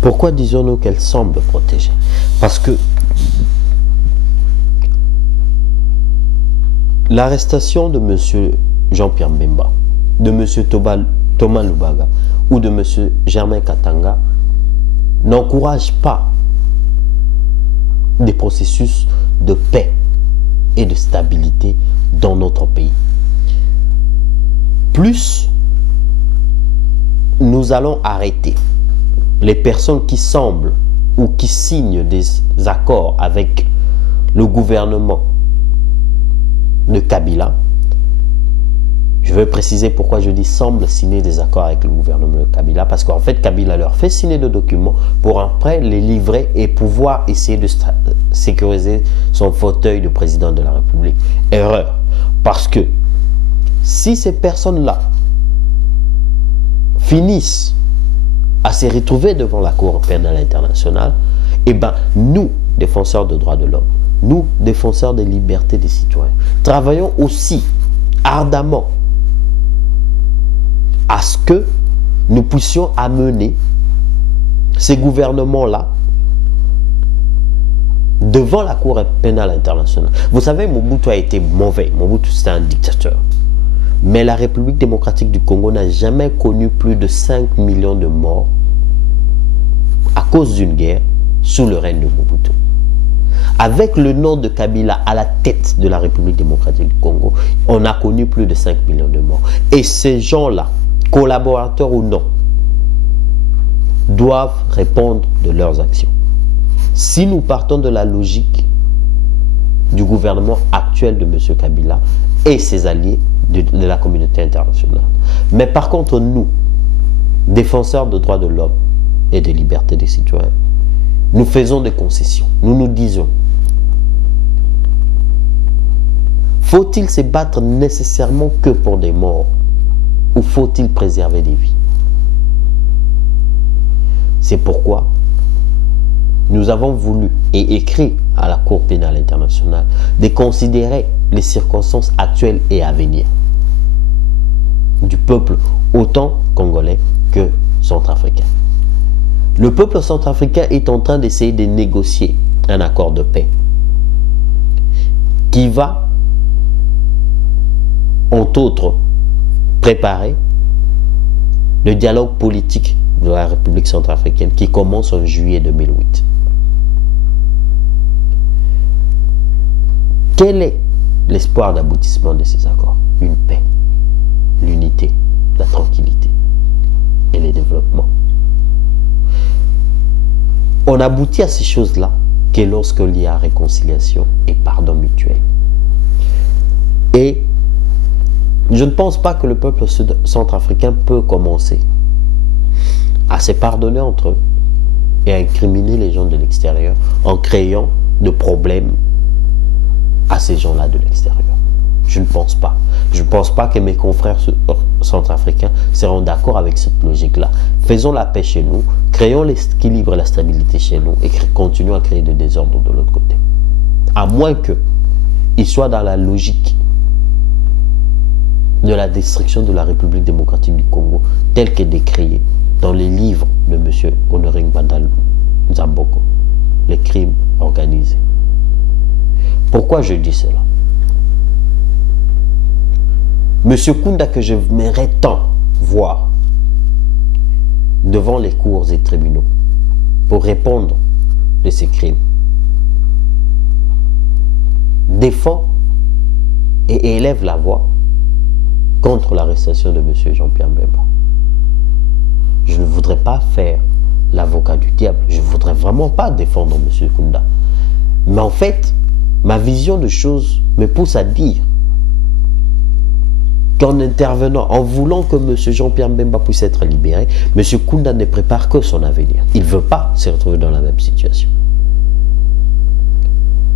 Pourquoi disons-nous qu'elle semble protégée? Parce que l'arrestation de M. Jean-Pierre Bemba, de M. Thomas Lubaga ou de M. Germain Katanga n'encourage pas des processus de paix et de stabilité dans notre pays. Plus nous allons arrêter les personnes qui semblent ou qui signent des accords avec le gouvernement de Kabila. Je veux préciser pourquoi je dis semble signer des accords avec le gouvernement de Kabila, parce qu'en fait Kabila leur fait signer des documents pour après les livrer et pouvoir essayer de sécuriser son fauteuil de président de la République. Erreur, parce que si ces personnes-là finissent à se retrouver devant la Cour pénale internationale, eh bien nous, défenseurs de droits de l'homme, nous, défenseurs des libertés des citoyens, travaillons aussi ardemment à ce que nous puissions amener ces gouvernements-là devant la Cour pénale internationale. Vous savez, Mobutu a été mauvais. Mobutu, c'était un dictateur. Mais la République démocratique du Congo n'a jamais connu plus de 5 millions de morts à cause d'une guerre sous le règne de Mobutu. Avec le nom de Kabila à la tête de la République démocratique du Congo, on a connu plus de 5 millions de morts. Et ces gens-là, collaborateurs ou non, doivent répondre de leurs actions. Si nous partons de la logique du gouvernement actuel de M. Kabila et ses alliés de la communauté internationale. Mais par contre, nous, défenseurs des droits de l'homme et des libertés des citoyens, nous faisons des concessions. Nous nous disons, faut-il se battre nécessairement que pour des morts ou faut-il préserver des vies? C'est pourquoi nous avons voulu et écrit à la Cour pénale internationale de considérer les circonstances actuelles et à venir du peuple autant congolais que centrafricain. Le peuple centrafricain est en train d'essayer de négocier un accord de paix qui va, entre autres, préparer le dialogue politique de la République centrafricaine qui commence en juillet 2008. Quel est l'espoir d'aboutissement de ces accords? Une paix, l'unité, la tranquillité et le développement. On aboutit à ces choses-là que lorsqu'il y a réconciliation et pardon mutuel. Et je ne pense pas que le peuple centrafricain peut commencer à se pardonner entre eux et à incriminer les gens de l'extérieur en créant de problèmes à ces gens-là de l'extérieur. Je ne pense pas. Je ne pense pas que mes confrères centrafricains seront d'accord avec cette logique-là. Faisons la paix chez nous, créons l'équilibre et la stabilité chez nous et continuons à créer des désordres de l'autre côté. À moins qu'ils soient dans la logique de la destruction de la République démocratique du Congo, telle qu'elle est décriée dans les livres de M. Honoré Badal Zamboko, les crimes organisés. Pourquoi je dis cela? Monsieur Kunda, que j'aimerais tant voir devant les cours et tribunaux pour répondre de ces crimes, défend et élève la voix contre l'arrestation de M. Jean-Pierre Bemba. Je ne voudrais pas faire l'avocat du diable. Je ne voudrais vraiment pas défendre M. Kunda. Mais en fait, ma vision de choses me pousse à dire qu'en intervenant, en voulant que M. Jean-Pierre Bemba puisse être libéré, M. Kunda ne prépare que son avenir. Il ne veut pas se retrouver dans la même situation.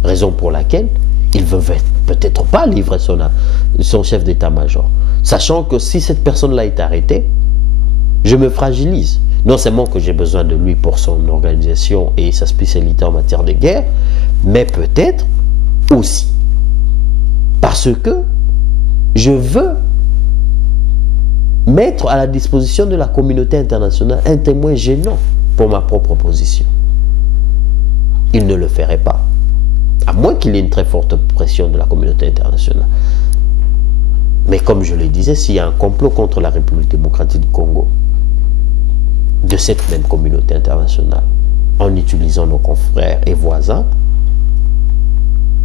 Raison pour laquelle il ne veut peut-être pas livrer son chef d'état-major. Sachant que si cette personne-là est arrêtée, je me fragilise. Non seulement que j'ai besoin de lui pour son organisation et sa spécialité en matière de guerre, mais peut-être aussi parce que je veux mettre à la disposition de la communauté internationale un témoin gênant pour ma propre position. Il ne le ferait pas. À moins qu'il y ait une très forte pression de la communauté internationale. Mais comme je le disais, s'il y a un complot contre la République démocratique du Congo, de cette même communauté internationale, en utilisant nos confrères et voisins,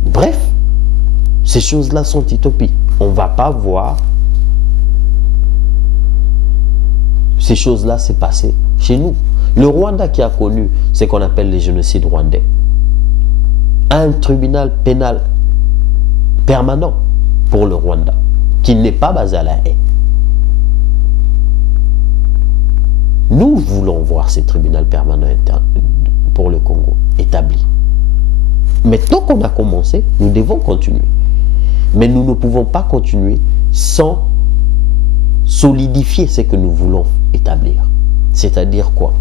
bref, ces choses-là sont utopiques. On ne va pas voir ces choses-là se passer chez nous. Le Rwanda qui a connu ce qu'on appelle les génocides rwandais a un tribunal pénal permanent pour le Rwanda, qui n'est pas basé à la haie. Nous voulons voir ces tribunaux permanents pour le Congo établis. Maintenant qu'on a commencé, nous devons continuer. Mais nous ne pouvons pas continuer sans solidifier ce que nous voulons établir. C'est-à-dire quoi?